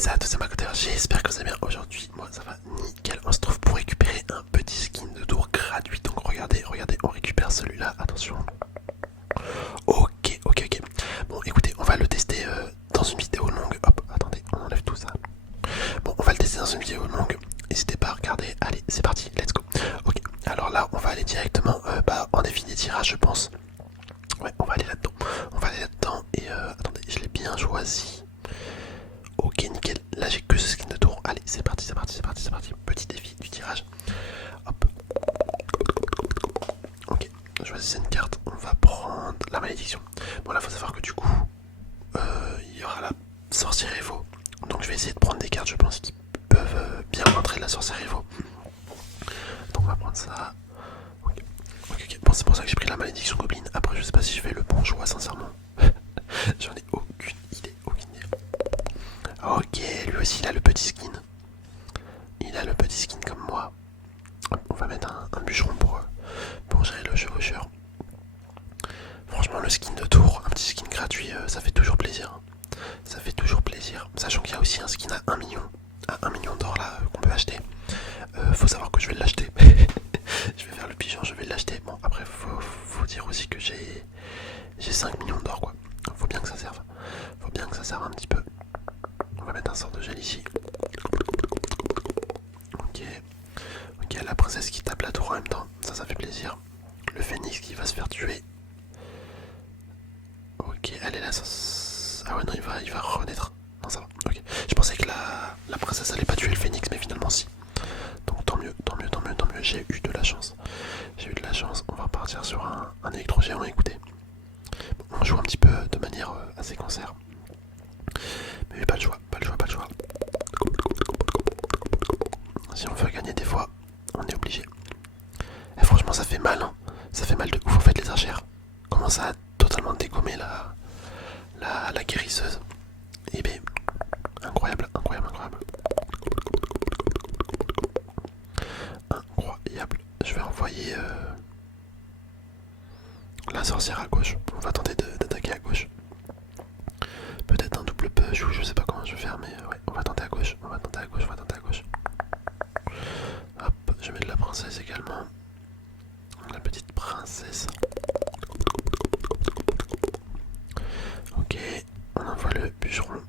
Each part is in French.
ça, tout ça ma côté. J'espère que vous allez bien. Aujourd'hui, moi ça va nickel. On se trouve pour récupérer un petit skin de tour gratuit. Donc regardez, on récupère celui-là. Attention. Ok. Bon, écoutez, on va le tester dans une vidéo longue. Hop, attendez, on enlève tout ça. Bon, on va le tester dans une vidéo longue. N'hésitez pas à regarder. Allez, c'est parti, let's go. Ok, alors là, on va aller directement en défini tirage, je pense. Ouais, on va aller là-dedans. Et attendez, je l'ai bien choisi. Ok, nickel. Là, j'ai que ce skin de tour. Allez, c'est parti. Petit défi du tirage. Hop. Ok, choisissez une carte. On va prendre la malédiction. Bon, là, faut savoir que du coup, il y aura la sorcière Evo. Donc, je vais essayer de prendre des cartes, je pense, qui peuvent bien rentrer la sorcière Evo. Donc, on va prendre ça. Ok. Bon, c'est pour ça que j'ai pris la malédiction Goblin. Après, je sais pas si je fais le bon choix, sincèrement. J'en ai aucune idée. Ok, lui aussi il a le petit skin. Il a le petit skin comme moi. Hop, on va mettre un bûcheron pour gérer le chevaucheur. Franchement, le skin de tour, un petit skin gratuit, ça fait toujours plaisir. Ça fait toujours plaisir. Sachant qu'il y a aussi un skin à 1 million. À 1 million d'or là qu'on peut acheter. Faut savoir que je vais l'acheter. Je vais faire le pigeon, je vais l'acheter. Bon, après, faut dire aussi que j'ai 5 millions d'or quoi. Faut bien que ça serve. Faut bien que ça serve un petit peu. On va mettre un sort de gel ici. Ok, la princesse qui tape la tour en même temps. Ça fait plaisir. Le phénix qui va se faire tuer. Ok, elle est là. Ah ouais, non, il va renaître. Non, ça va. Ok. Je pensais que la princesse allait pas tuer le phénix, mais finalement si. Donc tant mieux. J'ai eu de la chance. On va repartir sur un électro-géant. Écoutez. Bon, on joue un petit peu de manière assez concert. Mais pas le choix. Si on veut gagner des fois, on est obligé. Et franchement, ça fait mal, hein. Ça fait mal de ouf en fait, les archères. Comment ça a totalement dégommé la guérisseuse. Et bien, incroyable. Je vais envoyer la sorcière à gauche. On va tenter d'attaquer à gauche. Peut-être un double push ou je sais pas comment je vais faire, mais ouais, on va tenter à gauche. Hop, je mets de la princesse également. La petite princesse. Ok, on envoie le bûcheron.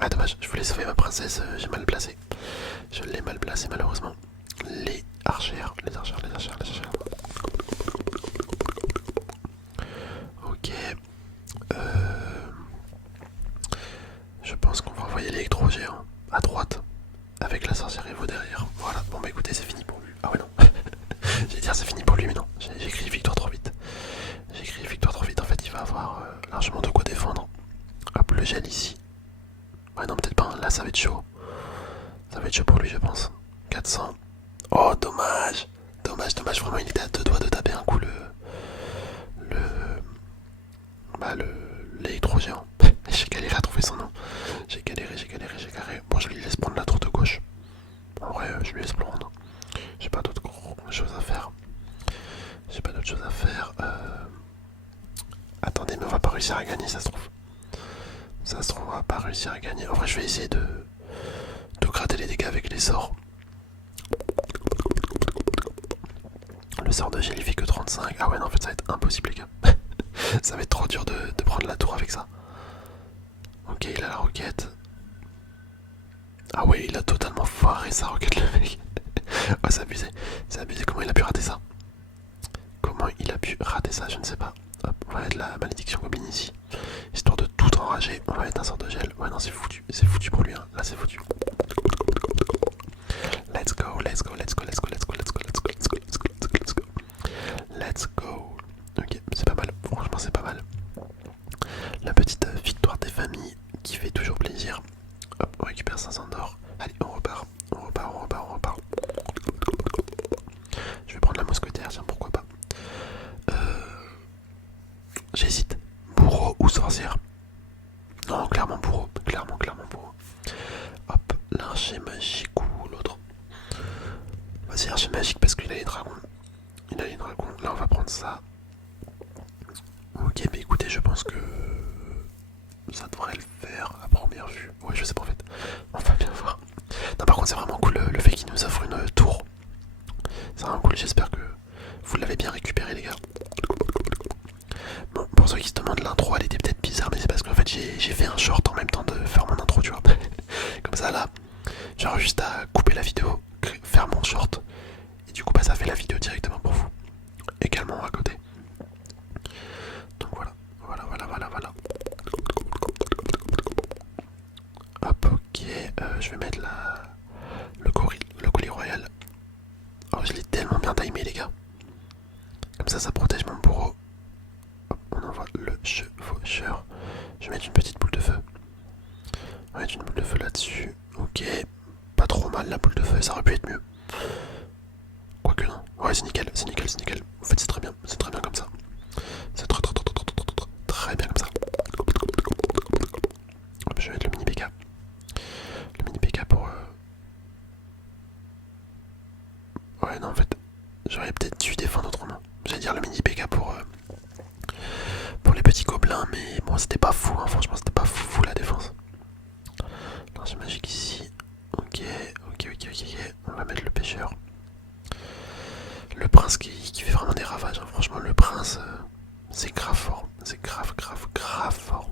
Ah dommage, je voulais sauver ma princesse, j'ai mal placé. Je l'ai mal placé malheureusement. Les archères. Ok. Je pense qu'on va envoyer l'électro-géant à droite. Avec la sorcière Evo derrière. Voilà, bon bah écoutez, c'est fini pour lui. Ah ouais non. J'allais dire c'est fini pour lui, mais non. J'ai écrit victoire trop vite. En fait, il va avoir largement de quoi défendre. Hop, le gel ici. Ouais non, peut-être pas. Là, ça va être chaud. Ça va être chaud pour lui, je pense. 400. Oh, dommage. Vraiment, il était à deux doigts de taper un coup le, l'électro-géant. J'ai galéré à trouver son nom. J'ai galéré. Bon, je lui laisse prendre la tour de gauche. En vrai, je lui laisse prendre. J'ai pas d'autres choses à faire. Attendez, mais on va pas réussir à gagner, ça se trouve. On va pas réussir à gagner. En vrai, je vais essayer de gratter les dégâts avec les sorts. Le sort de gel il fait que 35. Ah ouais, non, en fait, ça va être impossible, les gars. Ça va être trop dur de prendre la tour avec ça. Ok, il a la roquette. Ah ouais, il a totalement foiré sa roquette, le mec. Ouais, c'est abusé. Comment il a pu rater ça? Je ne sais pas. Hop, on va mettre la malédiction Goblin ici. Histoire de tout enrager, on va mettre un sort de gel. Ouais, non, c'est foutu. C'est foutu pour lui, hein. Là, c'est foutu. Let's go. Ok, c'est pas mal. Franchement, c'est pas mal. La petite victoire des familles qui fait toujours plaisir. Hop, on récupère 500 d'or. Allez, on repart. Je vais prendre la mousquetaire, tiens, pourquoi pas. J'hésite. Bourreau ou sorcière? Non, clairement bourreau. Hop, l'archer magique ou l'autre? Vas-y, archer magique parce qu'il a les dragons. Là, on va prendre ça. Ok, bah écoutez, je pense que ça devrait le faire à première vue. Ouais, je sais pas en fait. On va bien voir. Non, par contre, c'est vraiment cool le fait qu'il nous offre une tour. C'est vraiment cool, j'espère que vous l'avez bien récupéré, les gars. Bon, pour ceux qui se demandent, l'intro elle était peut-être bizarre, mais c'est parce qu'en fait j'ai fait un short en même temps de faire mon intro, tu vois. Comme ça là, j'aurais juste à couper la vidéo, faire mon short, et du coup bah ça fait la vidéo directement pour vous. Également à côté. Donc voilà, voilà. Hop, ok, je vais mettre le colis royal. Oh, je l'ai tellement bien timé, les gars. Comme ça protège mon bourreau. Hop, on envoie le chevaucheur. Je vais mettre une petite boule de feu. On va mettre une boule de feu là-dessus. Ok, pas trop mal la boule de feu, ça aurait pu être mieux. Quoique non. Ouais, c'est nickel. En fait, c'est très bien comme ça. C'est très bien comme ça. Hop, je vais mettre le mini PK. Le mini PK pour. Ouais, non, en fait, j'aurais peut-être dû défendre autrement. J'allais dire le mini PK pour les petits gobelins, mais bon, c'était pas fou, hein. Franchement, c'était pas fou la défense. L'arche magique ici. Ok. On va mettre le pêcheur. Le prince qui fait vraiment des ravages, hein. Franchement, le prince, c'est grave fort. C'est grave fort.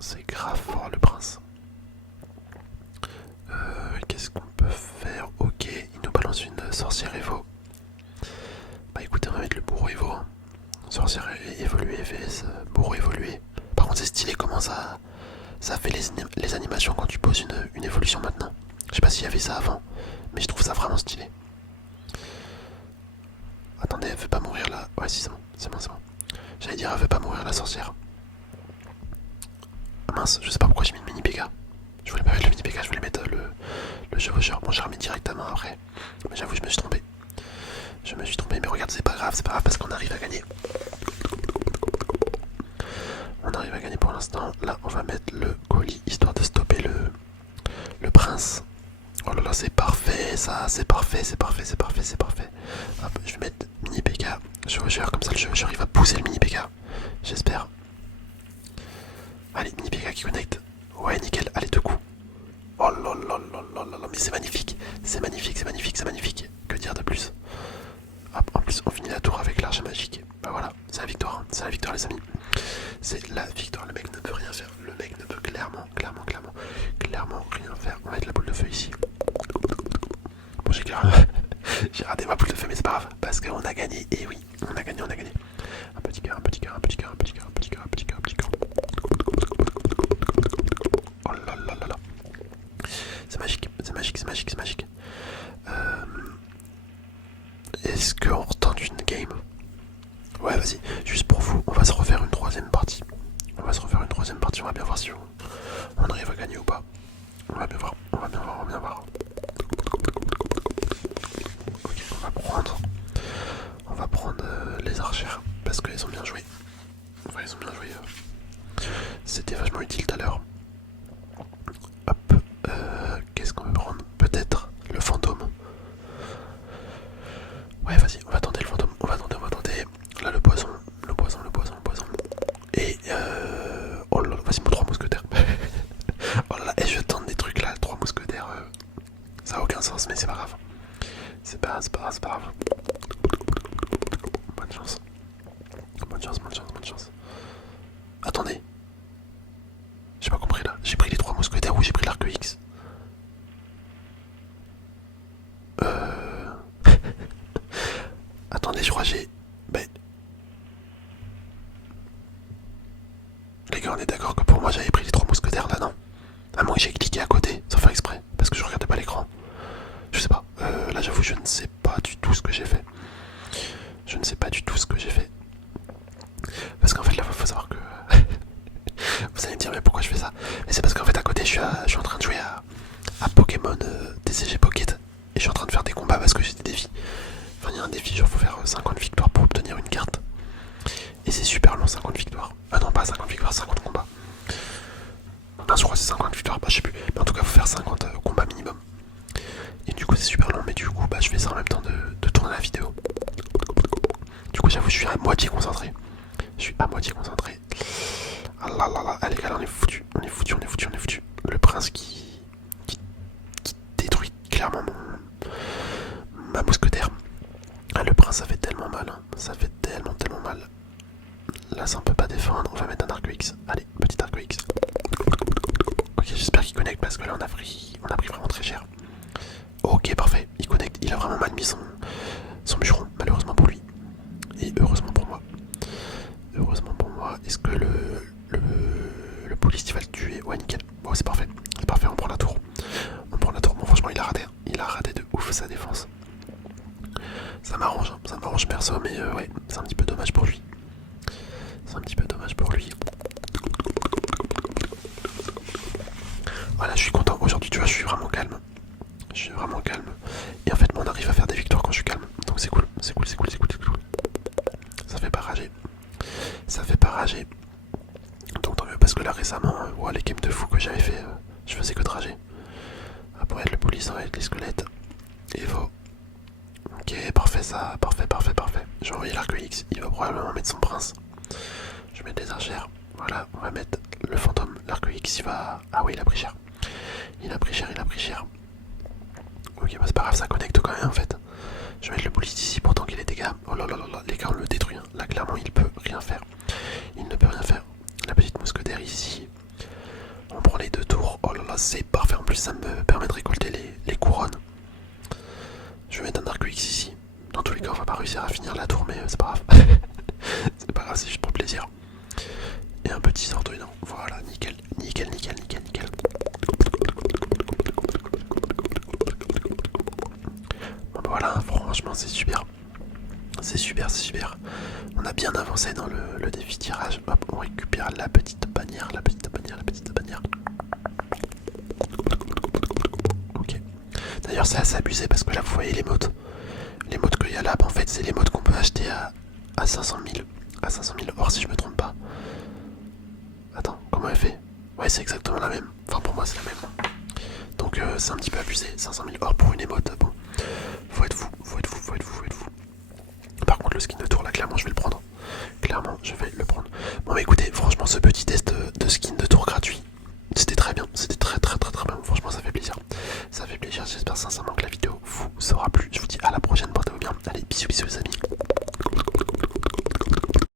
C'est grave fort, le prince. Qu'est-ce qu'on peut faire? Ok, il nous balance une sorcière Evo. Bah écoutez, on va mettre le bourreau Evo, hein. Sorcière évoluée vs bourreau évolué. Par contre, c'est stylé comment ça fait les animations quand tu poses une évolution maintenant. Je sais pas s'il y avait ça avant, mais je trouve ça vraiment stylé. Attendez, elle veut pas mourir là. Ouais, si, c'est bon. J'allais dire, elle veut pas mourir la sorcière. Ah mince, je sais pas pourquoi j'ai mis le mini PK. Je voulais pas mettre le mini PK, je voulais mettre le chevaucheur. Bon, j'ai remis directement après. Mais j'avoue, je me suis trompé. Mais regarde, c'est pas grave parce qu'on arrive à gagner. On arrive à gagner pour l'instant. Là, on va mettre le colis histoire de stopper le prince. Oh là là, c'est parfait, ça, c'est parfait. Hop, je vais mettre mini PK, chevaucheur, comme ça le chevaucheur il va pousser le mini PK. J'espère. Allez, mini PK qui connecte. Ouais, nickel, allez, 2 coups. Oh là là, mais c'est magnifique. Que dire de plus? Hop, en plus, on finit la tour avec l'arche magique. Bah voilà, c'est la victoire, les amis. C'est la victoire, le mec ne peut rien faire. Le mec ne peut clairement rien faire. On va mettre la boule de feu ici. Bon, j'ai raté ma boule de feu, mais c'est pas grave, parce qu'on a gagné, et oui, on a gagné. Un petit cœur. Oh là là. C'est magique. Est-ce qu'on retente une game? Ouais, vas-y, juste pour vous, on va se refaire une troisième partie. On va bien voir si on arrive à gagner ou pas. On va bien voir. Ok, on va prendre les archères, parce qu'elles ont bien joué. C'était vachement utile tout à l'heure. Hop, qu'est-ce qu'on peut prendre? Peut-être le fantôme. Ouais, vas-y, on va tenter le fantôme. Là, le poison. Et oh là là, vas-y, mon 3 mousquetaires. Oh là là, et je tente des trucs là, 3 mousquetaires. Ça a aucun sens, mais c'est pas grave. C'est pas grave. Bonne chance. Attendez. J'ai pas compris là. J'ai pris les 3 mousquetaires ou j'ai pris l'arc X? Attendez, je crois que j'ai... Ben... Les gars, on est d'accord que pour moi j'avais pris les 3 mousquetaires là, non? À moins que j'ai cliqué à côté, sans faire exprès, parce que je regardais pas l'écran. Je sais pas. Là, j'avoue, je ne sais pas du tout ce que j'ai fait. Parce qu'en fait, là, faut savoir que... Vous allez me dire, mais pourquoi je fais ça? Mais c'est parce qu'en fait, à côté, je suis en train de jouer à Pokémon TCG Pocket. Et je suis en train de faire des combats parce que j'ai des défis. Enfin, il y a un défi, genre, faut faire 50 victoires pour obtenir une carte. Et c'est super long, 50 victoires. Ah non, pas 50 victoires, 50 combats. Non, je crois que c'est 50 victoires, bah je sais plus. Mais en tout cas, faut faire 50 combats minimum. Et du coup, c'est super long, mais du coup, bah je fais ça en même temps de tourner la vidéo. Du coup, j'avoue, je suis à moitié concentré. à moitié concentré. Ah là là là, allez gars, on est foutu, on est foutu, on est foutu, on est foutu. Le prince qui détruit clairement ma mousquetaire. Ah, le prince, ça fait tellement mal, hein. Ça fait tellement mal. Là, ça on peut pas défendre, on va mettre un arc X. Allez, petit arc X. Ok, j'espère qu'il connecte parce que là on a pris vraiment très cher. Ok, parfait, il connecte, il a vraiment mal mis son bûcheron, malheureusement pour lui. Et heureusement pour moi. Heureusement pour moi, est-ce que le policier va le tuer? Ouais, nickel. Bon, c'est parfait, on prend la tour. On prend la tour, bon franchement il a raté. Il a raté de ouf sa défense. Ça m'arrange perso, mais ouais, c'est un petit peu dommage pour lui. C'est un petit peu dommage pour lui. Voilà, je suis content. Aujourd'hui, tu vois, je suis vraiment calme. Je suis vraiment calme. Et en fait, on arrive à faire des victoires quand je suis calme. Donc c'est cool, c'est cool, c'est cool, c'est cool, c'est cool. Ça fait pas rager. Ça fait pas rager. Donc tant mieux, parce que là récemment, les games de fou que j'avais fait, je faisais que de rager. Après être le police, avec les squelettes. Evo. Ok, parfait ça, parfait. Je vais envoyer l'arc X, il va probablement mettre son prince. Je vais mettre des archères. Voilà, on va mettre le fantôme. L'arc X, il va... Ah oui, il a pris cher. Il a pris cher. Ok, bah c'est pas grave, ça connecte quand même en fait. Je vais mettre le police ici pour tanker les dégâts. Oh là là là là, les gars, on le détruit. Hein. Là, clairement, il peut rien faire. Il ne peut rien faire. La petite mousquetaire ici. On prend les deux tours. Oh là là, c'est parfait. En plus, ça me permet de récolter les couronnes. Je vais mettre un arc X ici. Dans tous les cas, on va pas réussir à finir la tour, mais c'est pas grave. C'est pas grave, c'est juste pour plaisir. Et un petit sortoïdant. Voilà, nickel. Bon bah voilà, franchement c'est super. C'est super. On a bien avancé dans le défi tirage. Hop, on récupère la petite bannière. Ok. D'ailleurs c'est assez abusé parce que là vous voyez les modes. Les modes qu'il y a là, en fait c'est les modes qu'on peut acheter à 500 000. À 500 000 or si je me trompe pas. Attends, comment elle fait? Ouais, c'est exactement la même. Enfin, pour moi, c'est la même. Donc, c'est un petit peu abusé. 500 000 or pour une émote. Bon, faut être fou. Par contre, le skin de tour, là, clairement, je vais le prendre. Bon, mais écoutez, franchement, ce petit test de skin de